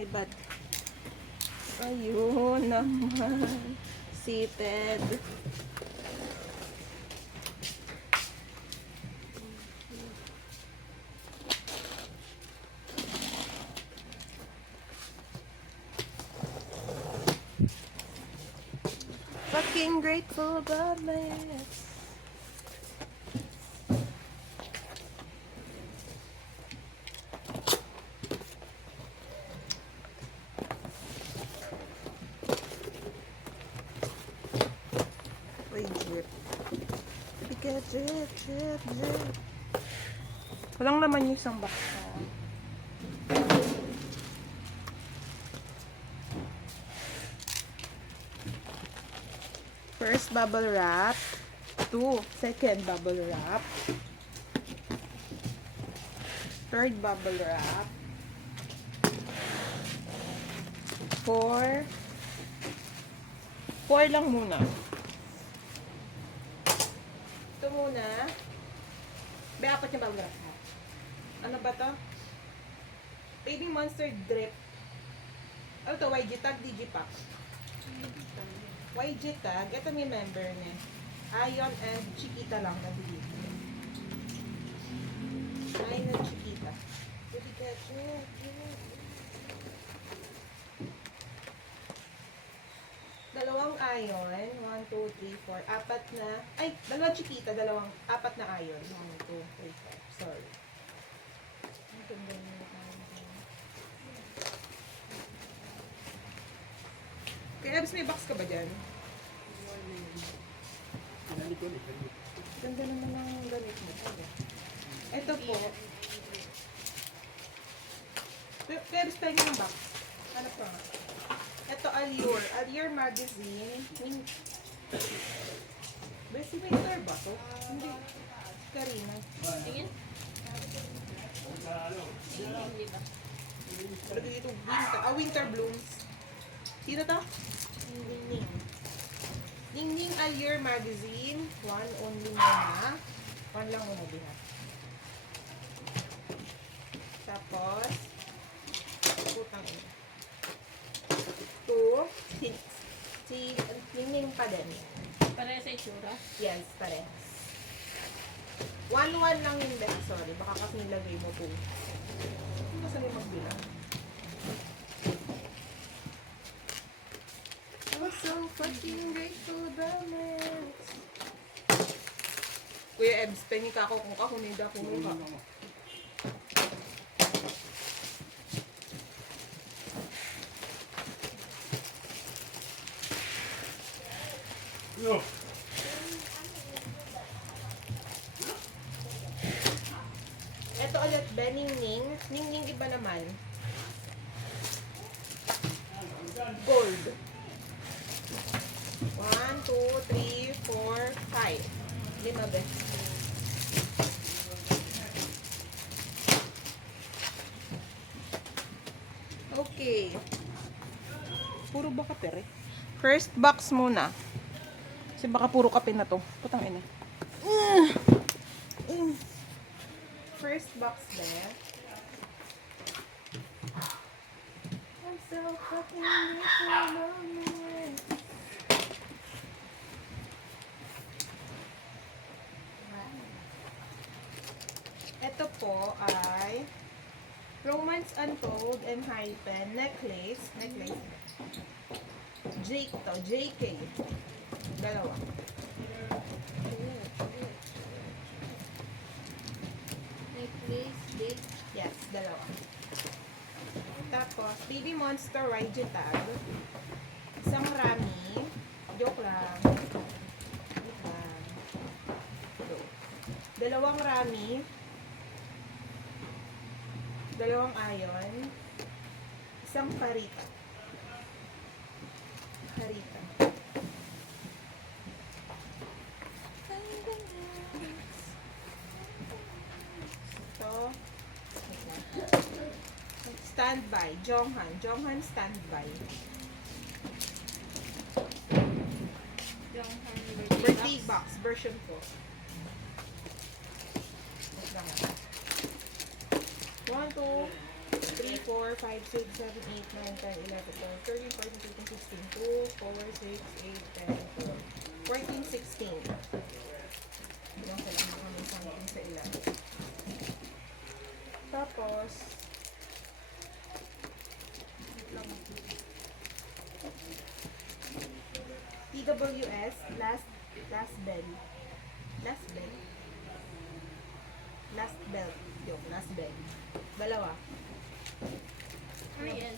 Ay, bad. Ayun naman. Seated. Fucking grateful God, yes. Uy, drip. Bigla, drip, drip, drip. Walang naman yung isang box. First bubble wrap. 2. Second bubble wrap. Third bubble wrap. 4. 4 lang muna. Ito muna. May apat yung bubble wrap. Ano ba to? Baby Monster Drip. Ano to? YG Tag, Digipack. YG Tag. Ito may member niya. Ion and Chiquita lang nabili. Ion and Chiquita. Dalawang Ion. 1, 2, 3, 4. Apat na. Ay, dalawang Chiquita. Apat na Ion. 1, 2, 3, 4. Sorry. Kaya Abs, may box ka ba dyan? Ganda naman ang gamit mo. Ito po. Kaya Abs, tayo ng box. Ano pa nga? Ito, Allure. Allure magazine. Besi Winter ba to? Hindi. Karina. Tingin? Hindi ba? Lagay ito, winter. Winter Blooms. Sino to? Ningning. Ningning Allure magazine. 1 only muna. 1 lang muna bihat. Tapos, putang ina. 2. Si Ningning pa din. Pareha sa itsura? Yes, parehas. 1 lang yung best. Sorry, baka kasi nilagay mo po. Hindi ko sabi magbilang. I'm so fucking grateful, Damex. Kuya Ebs, pengi ka ako kung kahunin ako mukha. No. Ito ulit, Ningning. Ningning iba naman. Gold. 1, 2, 3, 4, 5. 5 best. Okay. Puro ba kape, First box muna. Kasi baka puro kape na to. Putang ina. First box there. I'm so fucking grateful. Ito po ay Romance Untold and Hypen necklace. Jake to, JK. Dalawa. Necklace, date. Yes, dalawa. Tapos, Baby Monster YG Tag. Isang rami. Joke lang. Dalawang rami. Dalawang Ion. Isang Parita. Ito. Standby. Jonghan standby. Birthday box. Version 4. Wait lang. 1, 2, 3, 4, 5, 6, 7, 8, 9, 10, 11, 12, 13, 14, 15, 16, 2, 4, 6, 8, 10, 12, 14, 16. Yung kailangan ko may something sa ilalim. Tapos, TWS, last bell. Last bell. Last bell. Yung last bell. Dalawa. Ano yan?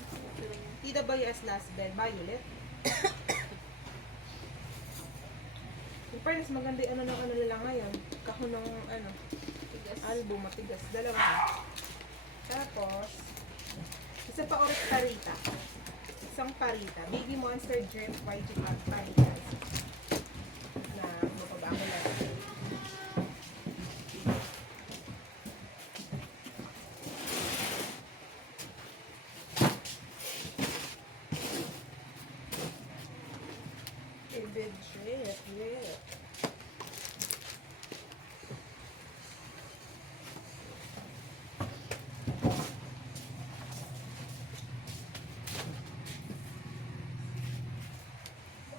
TWS last bell. Violet. In fairness, maganda yung ano nila ngayon. Kahunong Tigas. album, matigas. Dalawa. Tapos, isa pa ulit parita. Isang parita. Baby Monster Drip White Parita. Na mapabago lang. Baby Drip.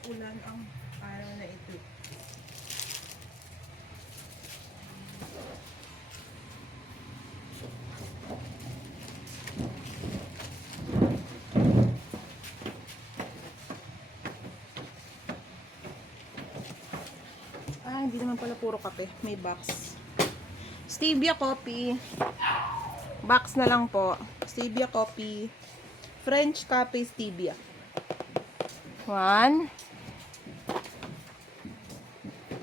Ulan ang araw na ito. Hindi naman pala puro kape. May box. Stevia coffee. Box na lang po. Stevia coffee. French cafe stevia. 1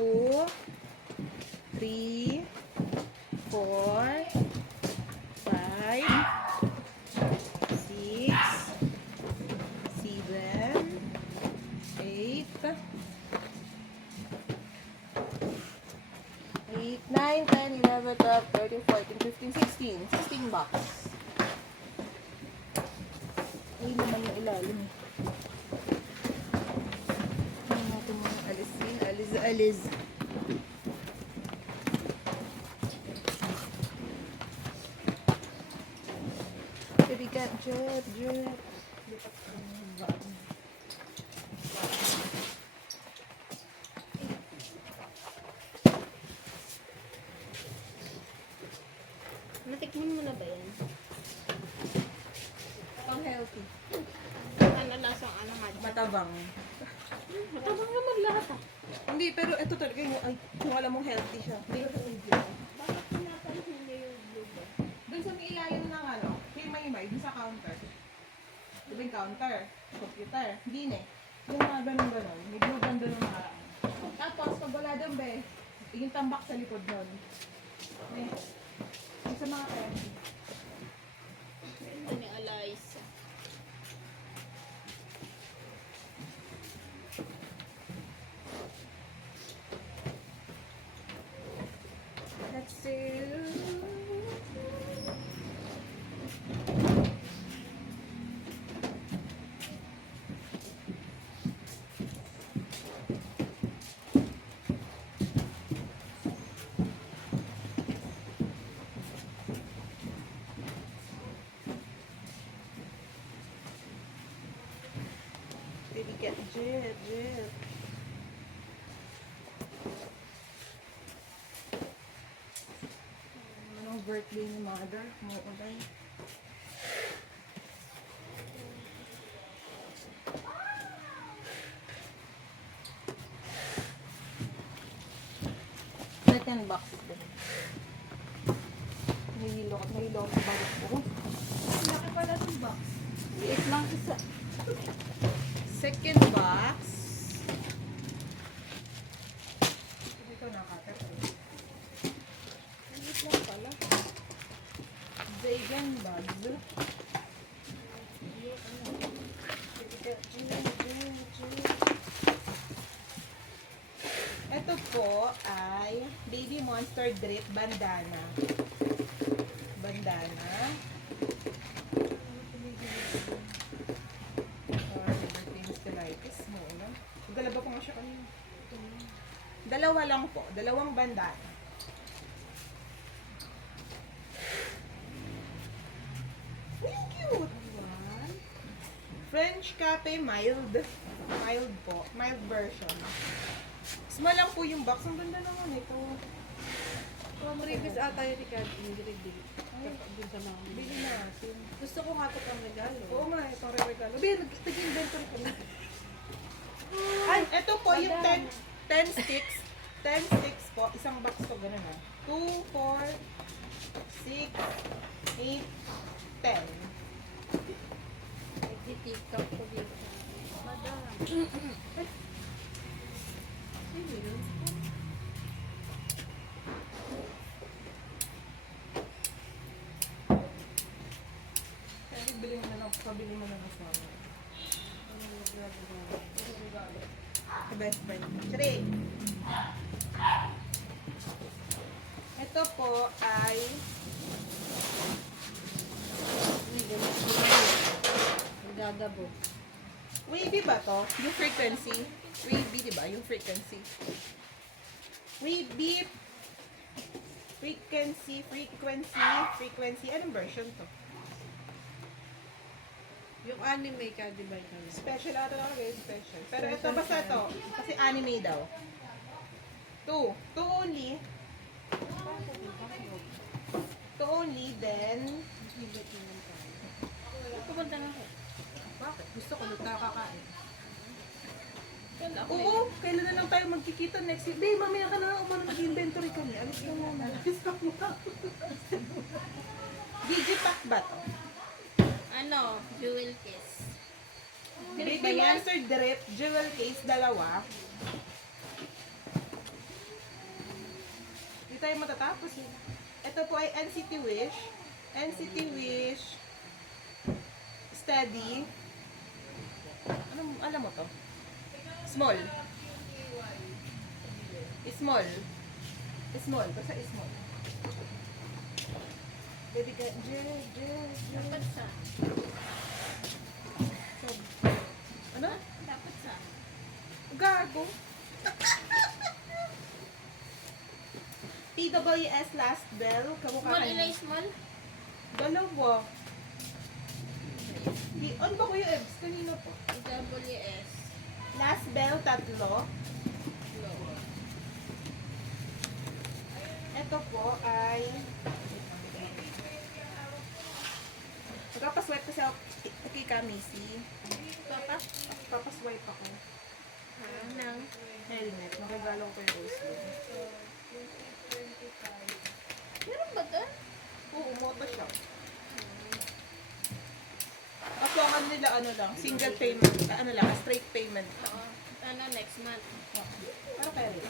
2 3 4 5 6 7 8 9, 10, 11, 12, 13, 14, 15, 16. 16 box. Ay, naman yung ilalim. Ano natin mga alisin? Alis. Baby got drip. Lipat ko yung bag. Natikman mo na ba yan? Pang healthy. Ano lasang ano nga dyan? Matabang. Matabang naman lahat ah. Hindi, pero ito talaga yung, kung alam mong healthy siya. Hindi ko sa Bakit pinapansin niya yung blue ba? Doon sa may ilalim ng may, doon sa counter. Diba yung counter? Computer. Hindi na eh. Yung mga ganun. May blue band doon ng nakaraan. Tapos, pag wala doon be, yung tambak sa likod doon. Yung sa mga pwede. Ito ni Eliza. Let's see. Baby get drip. Anong birthday ni mother? Muulan. Second box din. Nahilo ako sa bagot ko. Laki pala ng box. Liit lang isa. Second box. Dito nakakat. Liit lang pala. Vegan bugs. Ito po ay Baby Monster Drip Bandana. Galaba ko nga siya kanina. Dalawa lang po. Dalawang bandana. Thank you! French Cafe mild. Mild po. Mild version. Small lang po yung box. Ang ganda naman ito. Previous ata yung Ricard ingredient. Dun sa mga Bili natin. Gusto ko nga ito pang regalo. Oo nga, itong regalo. Nag-inventory ko na. Ay, ito po yung 10 sticks. 10 sticks po. Isang box to, ganun na. 2, 4, 6, 8, 10. Nag-tiktok ko dito. Madam. Sino yun? Kaya pabili mo na ng flower. Sa best friend. 3. Ito po ay Nagdadabo. wavy ba to? Yung frequency? Wavy, di ba? Yung frequency. Wavy frequency. Anong version to? Yung anime ka, di ba? Special ata lang kayo, special. Pero ito basta to. Kasi anime daw. 2. 2 only. 2 only, then Pupunta na ako. bakit? Gusto ko nagkakakain. Wala ako. Oo, kailan na lang tayo magkikita next week. Babe, mamaya ka na lang umano mag-inventory kami. Alis ka muna. Alis ka muna. Digipack ba to? Ano? Jewel kiss. Direct ba Baby yan? Monster Drip, jewel case, dalawa. Hindi tayo matatapos eh. Ito po ay NCT Wish. NCT Wish Steady. Alam mo to? Small. Small. Small. Basta small. Baby ka, Dapat sa. ano? Dapat sa. Gago. TWS last bell. Kamukha Small, ka ilay small. Dalawa. On ba ko yung Ebs? Kanino po? WS. Last bell, 3. Low. Ito po ay... Magpapaswipe kasi ako kay Kamisi. Papa? Papaswipe ako. Nang. Helmet. Makagalo ko yung Oslo. Meron ba doon? Oo, Motoshop. Ako ang ano nila, ano lang, single payment, ano lang, straight payment. Oo. Ano, next month. Ano kaya rin?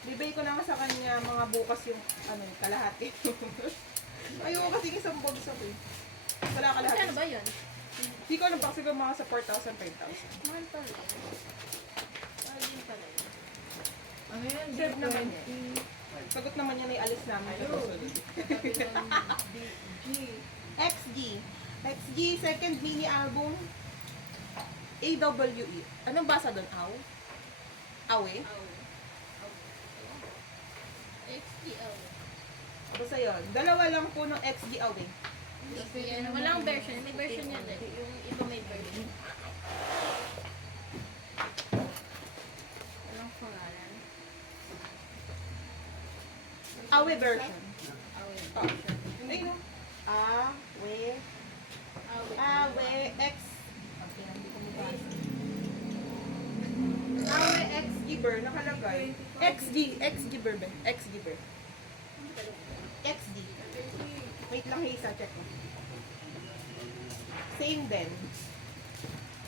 Bibay ko na nga sa kanya mga bukas yung, ano, kalahati. Ayoko kasi isang box ako eh. Wala kalahati. Ano ba yun? Hindi ko alam pa kasi mga sa 4,000, 5,000. Mahal pala yun. Mahal din pala yun. Ano yan? Serve naman yan. Sagot naman yan ay alis namin sa susunod. XG. XG, second mini album. AWE. Anong basa doon? Aw? Awe? XPL. Basta yun. Dalawa lang po ng XG Awe. XPL. Walang version. May version yan eh. Yung iba may version. Walang pangalan. Awe version. Away. Oh. Ayun no? Awe. Awe X. Okay, hindi ko mabasa. Awe X Giver. Nakalagay. XG. X Giver ba? X Giver. XD. Wait lang, Haisa. Check ko. Same din.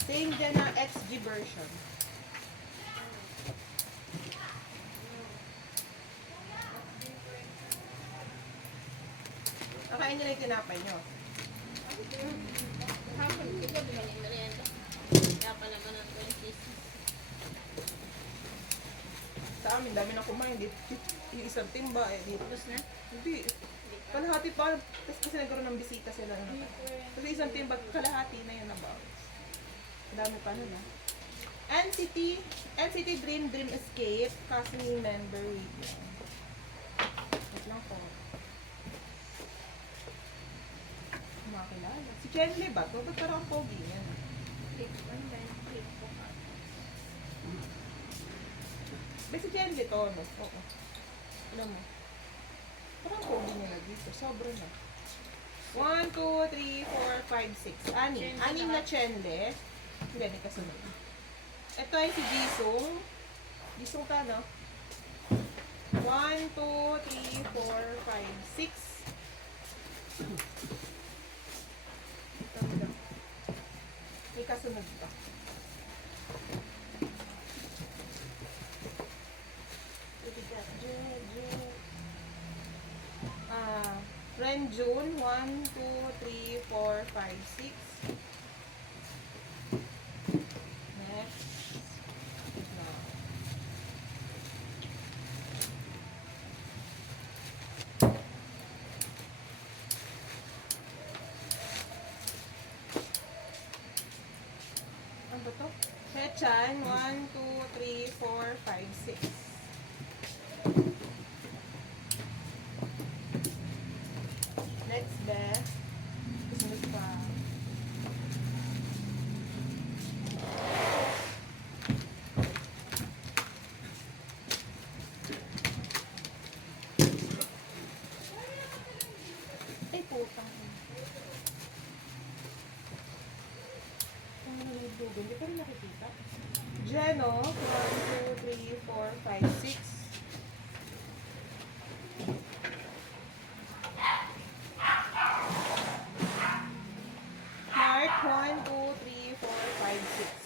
Same din ang XG version. Nakain nyo na yung tinapay nyo. Hapon, ito bumalik na rin. Kaya pala naman ang 20. Sa amin, dami na kumain. Yung isang timba eh. Dito. Tapos na? Hindi. Kalahati pa. Tapos kasi nagkaroon ng bisita sila. Kasi isang timba, kalahati na yun na ba? Dami pa nun ah. NCT Dream Escape. Casting member. Wait lang po. Makakilala. Si Chenle ba? Ba't parang ang pogi yan? Basta dyan dito, no? Oo. Alam mo. Parang pogi nila dito. Sobra na. 1, 2, 3, 4, 5, 6. Anim. Chenle Anim na. na chenle. Hindi, may kasunod. Ito ay si Jisung. Jisung ka, no? 1, 2, 3, 4, 5, 6. May kasunod pa. Renjun, 1, 2, 3, 4, 5, 6. Next. Now. Ano ba to? Hechan, 1, 2, 3, 4, 5, 6. Next, be. Susunod pa. Ay, putang. Ang nalulugan. Hindi pa rin nakikita. Jeno, 1, 2, 3, 4, 5, 6. Mark, 1, 2, 3, 4, 5, 6.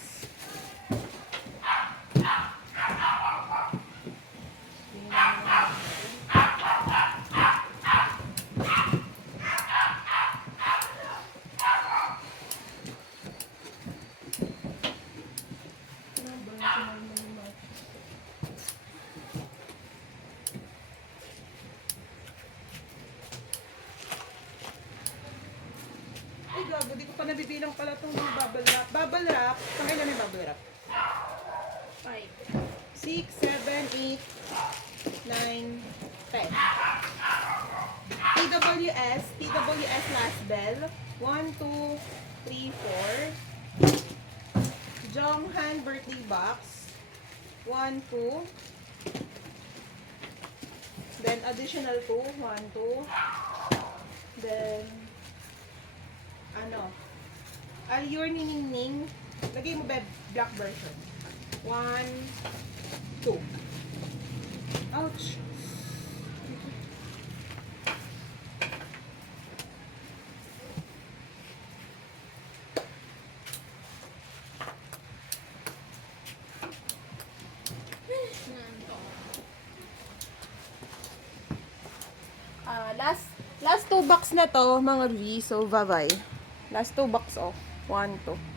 Ay, gago, di ko pa nabibilang pala itong mga bubble wrap. Bubble wrap, pangilan may bubble wrap? 5. 6, 7, 8, 9, 10. TWS last bell. 1, 2, 3, 4. Jonghan birthday box. 1, 2. Then additional 2. 1, 2. Then, ano? Allure Niningning. Lagay mo ba black version? 1, 2. Ouch! Last 2 box na to, mga V. So, bye-bye. Last 2 box, oh. 1, 2.